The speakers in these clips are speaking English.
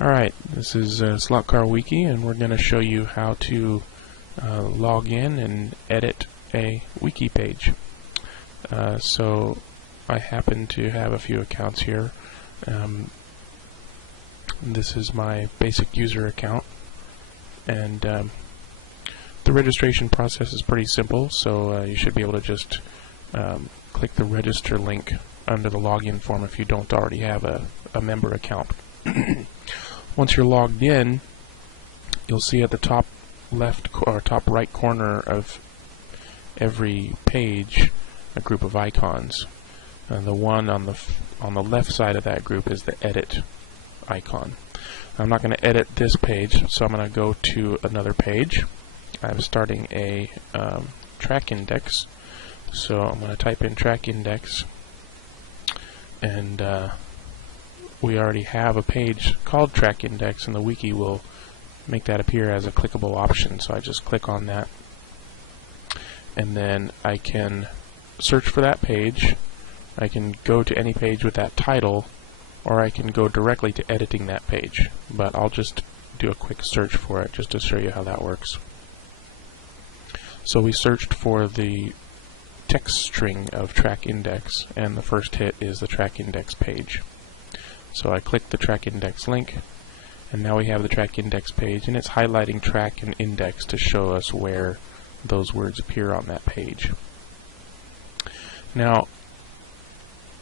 Alright, this is SlotCarWiki, and we're going to show you how to log in and edit a wiki page. So I happen to have a few accounts here. This is my basic user account, and the registration process is pretty simple, so you should be able to just click the register link under the login form if you don't already have a member account. Once you're logged in, you'll see at the top left or top right corner of every page a group of icons. And the one on the left side of that group is the edit icon. I'm not going to edit this page, so I'm going to go to another page. I'm starting a track index, so I'm going to type in track index, and we already have a page called track index, and the wiki will make that appear as a clickable option. So I just click on that, and then I can search for that page. I can go to any page with that title, or I can go directly to editing that page, but I'll just do a quick search for it just to show you how that works. So we searched for the text string of track index, and the first hit is the track index page. So I click the track index link, and now we have the track index page, and it's highlighting track and index to show us where those words appear on that page. Now,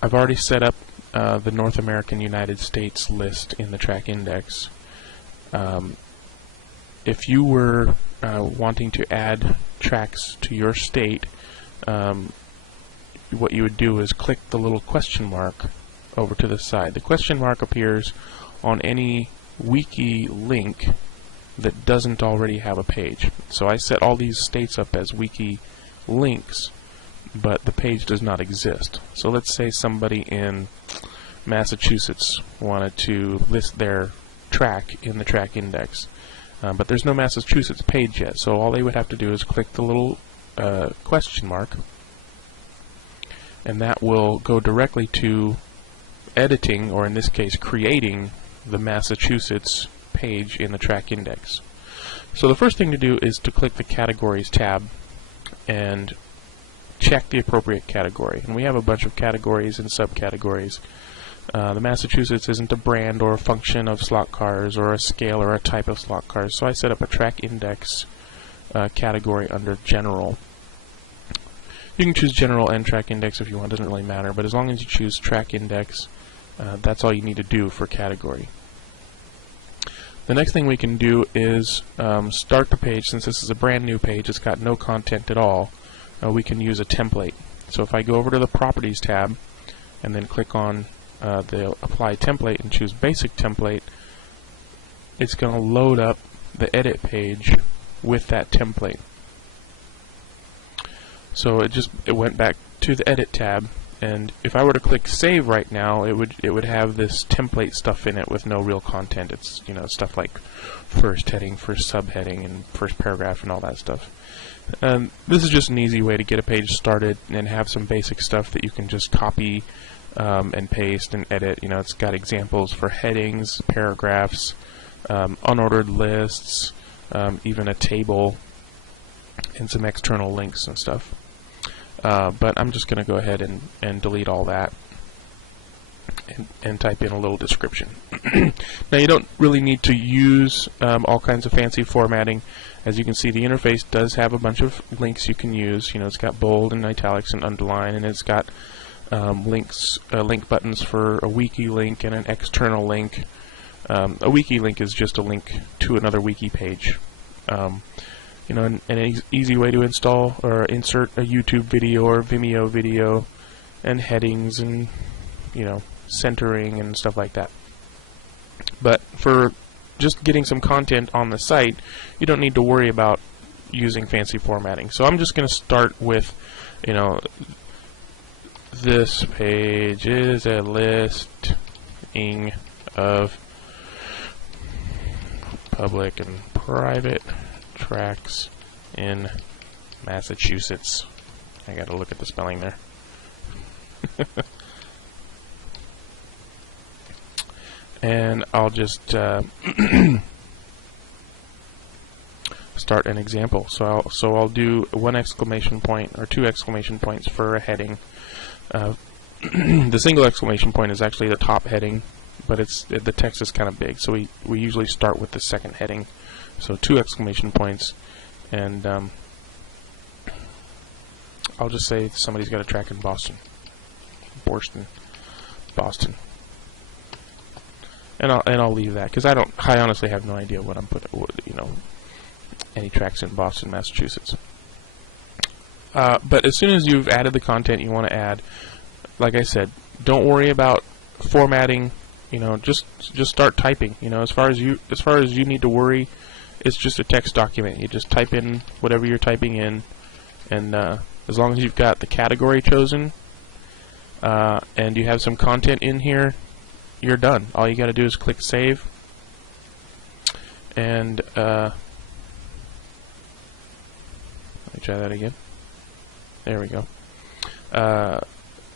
I've already set up the North American United States list in the track index. If you were wanting to add tracks to your state, what you would do is click the little question mark over to the side. The question mark appears on any wiki link that doesn't already have a page. So I set all these states up as wiki links, but the page does not exist. So let's say somebody in Massachusetts wanted to list their track in the track index, but there's no Massachusetts page yet, so all they would have to do is click the little question mark, and that will go directly to editing, or in this case creating, the Massachusetts page in the track index. So the first thing to do is to click the categories tab and check the appropriate category, and we have a bunch of categories and subcategories. The Massachusetts isn't a brand or a function of slot cars or a scale or a type of slot cars, so I set up a track index category under general. You can choose general and track index if you want, it doesn't really matter, but as long as you choose track index, that's all you need to do for category. The next thing we can do is start the page. Since this is a brand new page, it's got no content at all, we can use a template. So if I go over to the Properties tab and then click on the Apply Template and choose Basic Template, it's going to load up the edit page with that template. So it went back to the Edit tab, and if I were to click Save right now, it would have this template stuff in it with no real content. It's, you know, stuff like first heading, first subheading, and first paragraph, and all that stuff. This is just an easy way to get a page started and have some basic stuff that you can just copy and paste and edit. You know, it's got examples for headings, paragraphs, unordered lists, even a table, and some external links and stuff. But I'm just going to go ahead and delete all that and type in a little description. Now, you don't really need to use all kinds of fancy formatting. As you can see, the interface does have a bunch of links you can use. You know, it's got bold and italics and underline, and it's got link buttons for a wiki link and an external link. A wiki link is just a link to another wiki page. You know, and an easy way to install or insert a YouTube video or Vimeo video, and headings, and, you know, centering and stuff like that. But for just getting some content on the site, you don't need to worry about using fancy formatting. So I'm just going to start with, you know, this page is a listing of public and private tracks in Massachusetts. I gotta look at the spelling there. and I'll just start an example. So I'll do one exclamation point or two exclamation points for a heading. The single exclamation point is actually the top heading, but the text is kind of big, so we usually start with the second heading. So 2 exclamation points, and I'll just say somebody's got a track in Boston, and I'll leave that because I honestly have no idea what I'm putting, any tracks in Boston, Massachusetts. But as soon as you've added the content you want to add, like I said, don't worry about formatting. Just start typing. As far as you need to worry, it's just a text document. You just type in whatever you're typing in, and as long as you've got the category chosen and you have some content in here, you're done. All you got to do is click save, and let me try that again. There we go.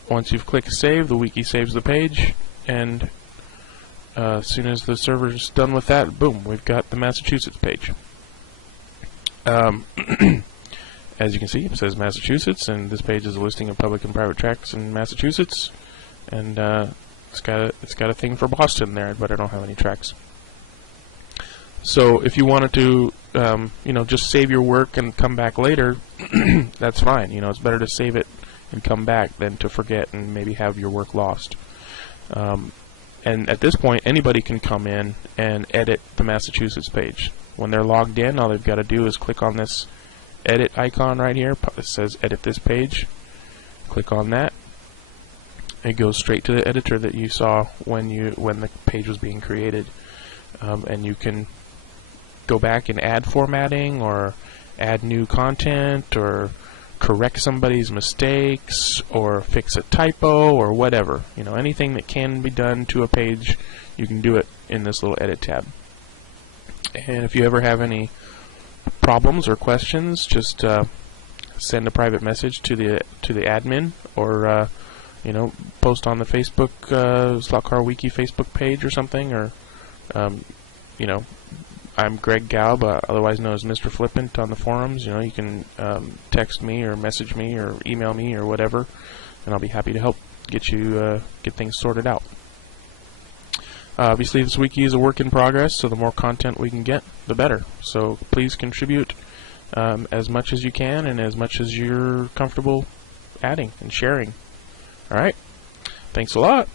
Once you've clicked save, the wiki saves the page, and as soon as the server's done with that, boom, we've got the Massachusetts page. As you can see, it says Massachusetts, and this page is a listing of public and private tracks in Massachusetts, and it's got a thing for Boston there, but I don't have any tracks. So if you wanted to, just save your work and come back later, that's fine. It's better to save it and come back than to forget and maybe have your work lost. And at this point, anybody can come in and edit the Massachusetts page. When they're logged in, all they've got to do is click on this edit icon right here. It says edit this page. Click on that. It goes straight to the editor that you saw when the page was being created, and you can go back and add formatting or add new content or correct somebody's mistakes or fix a typo or whatever. Anything that can be done to a page, you can do it in this little edit tab. And if you ever have any problems or questions, just send a private message to the admin, or post on the Facebook SlotCarWiki Facebook page or something, or I'm Greg Gaub, otherwise known as Mr. Flippant on the forums. You can text me or message me or email me or whatever, and I'll be happy to help get things sorted out. Obviously, this wiki is a work in progress, so the more content we can get, the better. So please contribute as much as you can and as much as you're comfortable adding and sharing. All right. Thanks a lot.